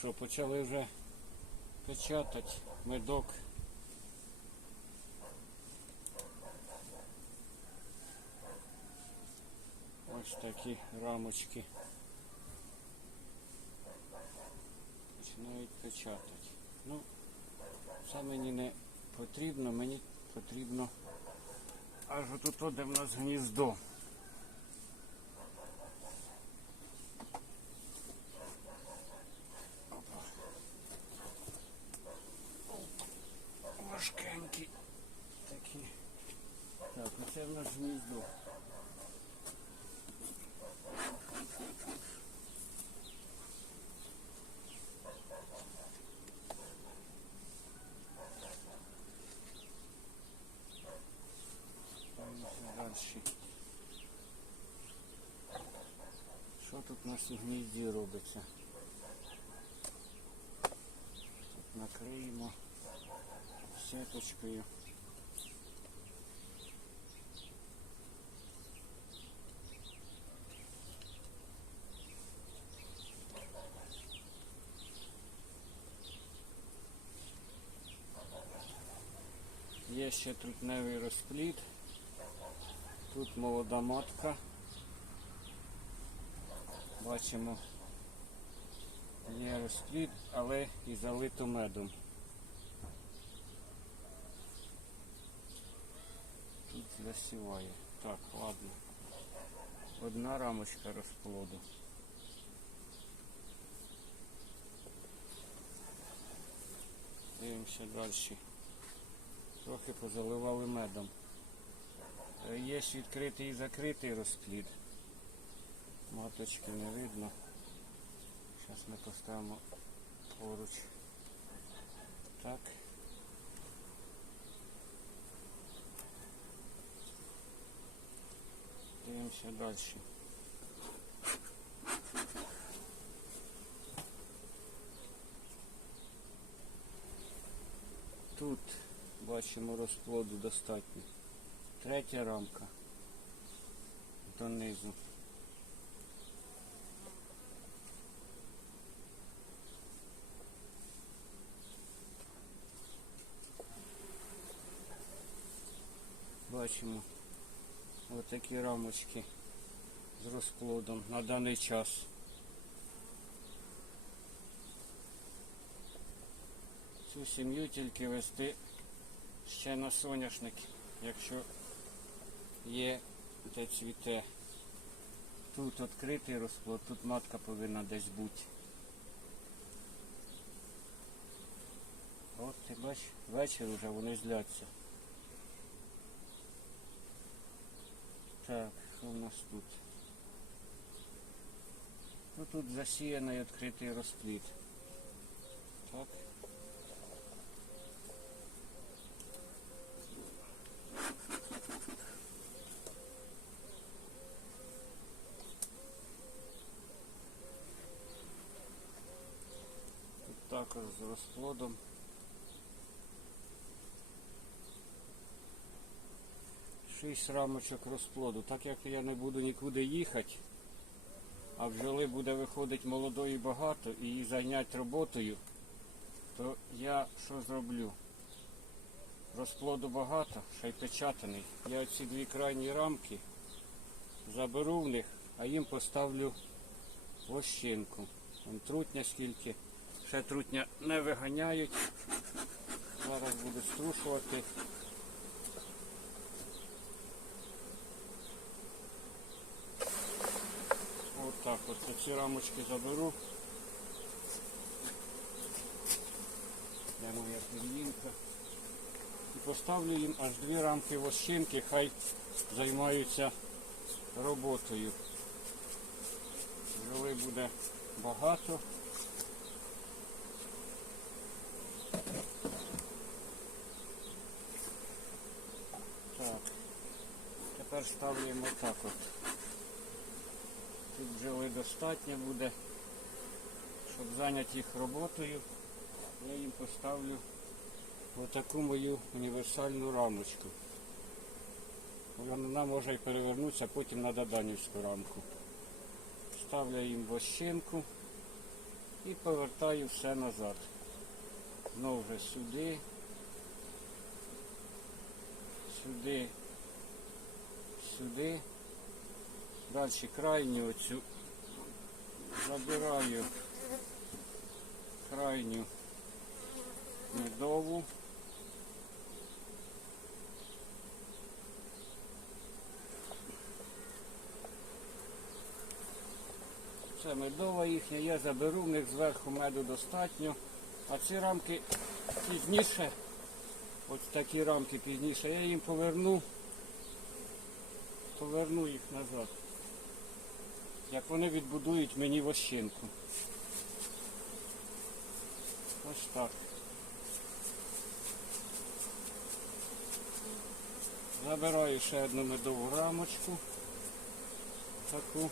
що, почали вже печатати медок. Ось такі рамочки. Починають печатати. Ну, це мені не потрібно, мені потрібно аж отут, де в нас гніздо. Опа. Важкенькі такі. Так, оце в нас гніздо. Дивимося далі. Що тут у нас гнізді робиться? Тут накриємо сеточкою. Є ще трутневий розплід. Тут молода матка. Бачимо, є розплід, але і залито медом. Тут засіває. Так, ладно. Одна рамочка розплоду. Дивимося далі. Трохи позаливали медом. Е, Є відкритий і закритий розплід. Маточки не видно. Зараз ми поставимо поруч. Так. Дивимося далі. Тут бачимо розплоду достатньо. Третя рамка донизу. Бачимо отакі рамочки з розплодом на даний час. Цю сім'ю тільки вести ще на соняшник, якщо є де цвіте. Тут відкритий розплод, тут матка повинна десь бути. От ти бач, вечір вже вони зляться. Так, що в нас тут? Ну тут засіяний відкритий розплід. Так. Тут також з розплодом. Шість рамочок розплоду. Так як я не буду нікуди їхати, а бджоли буде виходити молодої багато і її зайняти роботою, то я що зроблю? Розплоду багато, ще й печатаний. Я ці дві крайні рамки заберу в них, а їм поставлю лощинку. Вон трутня скільки. Ще трутня не виганяють. Зараз буду струшувати. От ці рамочки заберу. Де моя пір'їнка. І поставлю їм аж дві рамки вощинки, хай займаються роботою. Бджоли буде багато. Так. Тепер ставлюємо так от. Тут бджоли достатньо буде. Щоб зайняти їх роботою, я їм поставлю отаку мою універсальну рамочку. Вона може і перевернутися потім на доданівську рамку. Ставлю їм вощинку. і повертаю все назад. Знову вже сюди, сюди, сюди. Далі крайню оцю забираю крайню медову. Це медова їхня, я заберу, в них зверху меду достатньо. А ці рамки пізніше, ось такі рамки пізніше, я їм поверну, поверну їх назад. Як вони відбудують мені вощинку. Ось так. Забираю ще одну медову рамочку. Таку.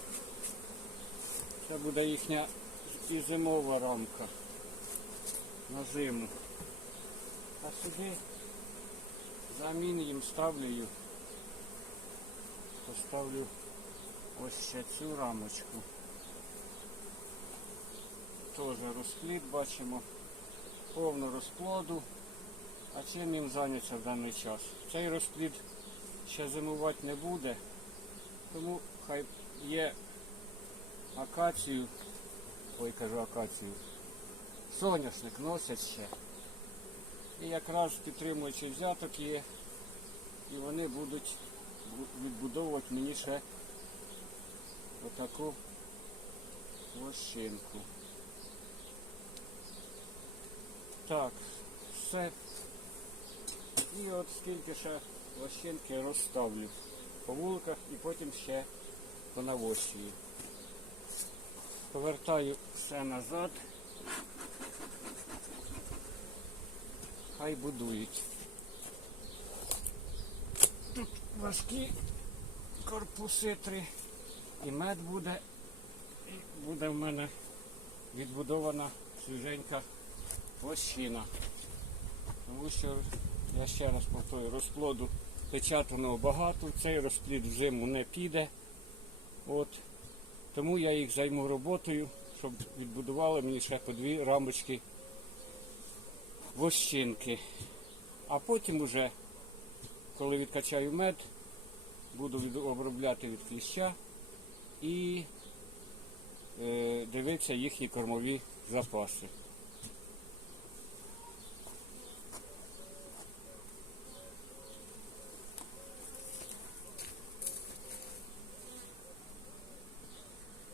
Це буде їхня і зимова рамка на зиму. А сюди замін їм ставлю. Поставлю ось ще цю рамочку. Теж розплід бачимо. Повно розплоду. А чим їм зайняться в даний час? Цей розплід ще зимувати не буде, тому хай є акацію, ой кажу акацію, соняшник носять ще. І якраз підтримуючи взяток є, і вони будуть відбудовувати мені ще отаку лощинку. Так, все. І от скільки ще лощинки розставлю по вуликах і потім ще по навощую. Повертаю все назад. Хай будують. Тут важкі корпуси три. І мед буде. І буде в мене відбудована свіженька лощина. Тому що, я ще раз повторюю, розплоду печатаного багато, цей розплід взиму не піде. От. Тому я їх займу роботою, щоб відбудували мені ще по дві рамочки вощинки. А потім уже, коли відкачаю мед, буду обробляти від кліща і е, дивитися їхні кормові запаси.